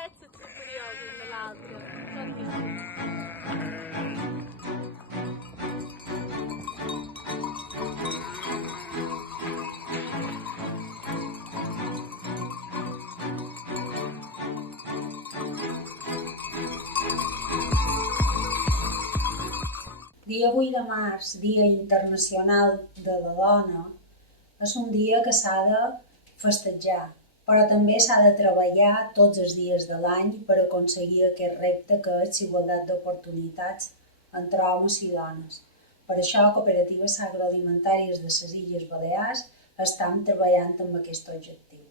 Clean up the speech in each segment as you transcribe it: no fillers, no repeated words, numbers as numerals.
drets superiors un de l'altre. Són distints. Dia 8 de març, Dia Internacional de la Dona, és un dia que s'ha de festejar, però també s'ha de treballar tots els dies de l'any per aconseguir aquest repte que és l'igualtat d'oportunitats entre homes i dones. Per això, cooperatives agroalimentàries de les Illes Balears estan treballant amb aquest objectiu.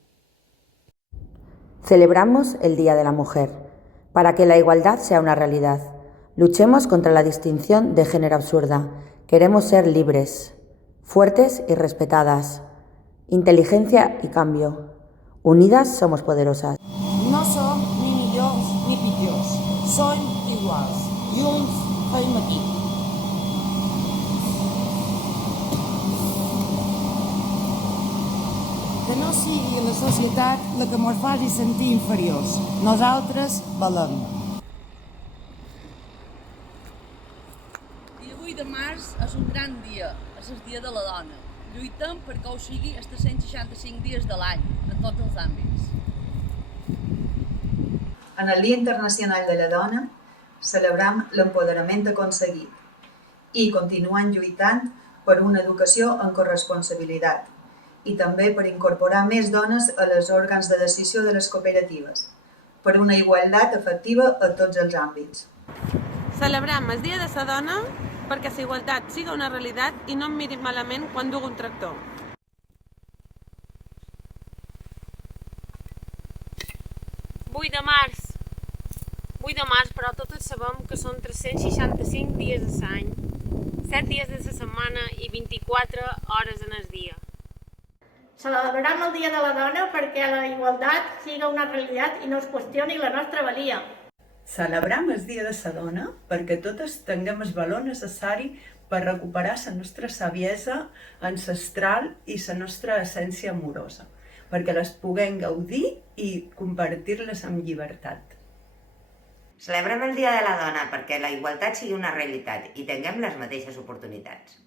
Celebramos el Día de la Mujer, para que la igualdad sea una realidad. Luchemos contra la distinción de género absurda. Queremos ser libres, fuertes y respetadas. Inteligencia y cambio. Unidas somos poderosas. No som ni millors ni pitjors. Som iguals. Junts fem aquí. Que no sigui la societat la que ens faci sentir inferiors. Nosaltres valem. Dia 8 de març és un gran dia, és el Dia de la Dona. Lluitem perquè ho sigui els 365 dies de l'any, en tots els àmbits. En el Dia Internacional de la Dona celebrem l'empoderament aconseguit i continuem lluitant per una educació en corresponsabilitat i també per incorporar més dones a les òrgans de decisió de les cooperatives, per una igualtat efectiva a tots els àmbits. Celebrem el Dia de la Dona perquè la igualtat sigui una realitat i no em mirin malament quan duc un tractor. 8 de març. 8 de març, però tots sabem que són 365 dies a l'any, 7 dies de la setmana i 24 hores en el dia. Celebrem el Dia de la Dona perquè la igualtat sigui una realitat i no es qüestioni la nostra valia. Celebrem el Dia de la Dona perquè totes tinguem el valor necessari per recuperar la nostra saviesa ancestral i la nostra essència amorosa, perquè les puguem gaudir i compartir-les amb llibertat. Celebrem el Dia de la Dona perquè la igualtat sigui una realitat i tinguem les mateixes oportunitats.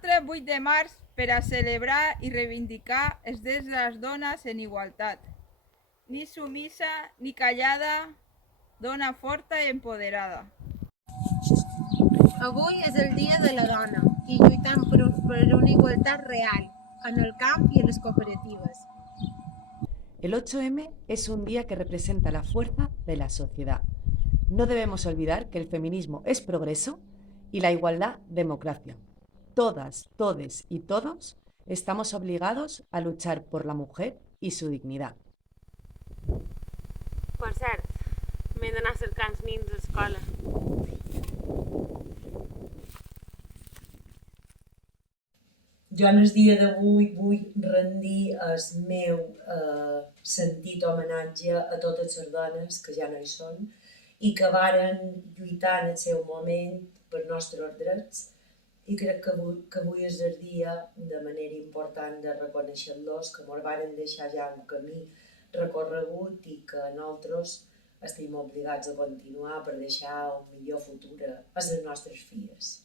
8 de març per a celebrar i reivindicar els drets de les dones en igualtat. Ni sumisa ni callada, dona forta i empoderada. Avui és el Dia de la Dona i lluitem per una igualtat real en el camp y en las cooperativas. El 8M es un día que representa la fuerza de la sociedad. No debemos olvidar que el feminismo es progreso y la igualdad democracia. Todas, todes y todos estamos obligados a luchar por la mujer y su dignidad. Per cert, m'he d'anar cercant els nins a l'escola. Jo en el dia d'avui vull rendir el meu sentit homenatge a totes les dones que ja no hi són i que varen lluitar en el seu moment per nostres drets, i crec que avui és el dia de manera important de reconèixer-los, que ens varen deixar ja un camí recorregut i que nosaltres estem obligats a continuar per deixar un millor futur a les nostres filles.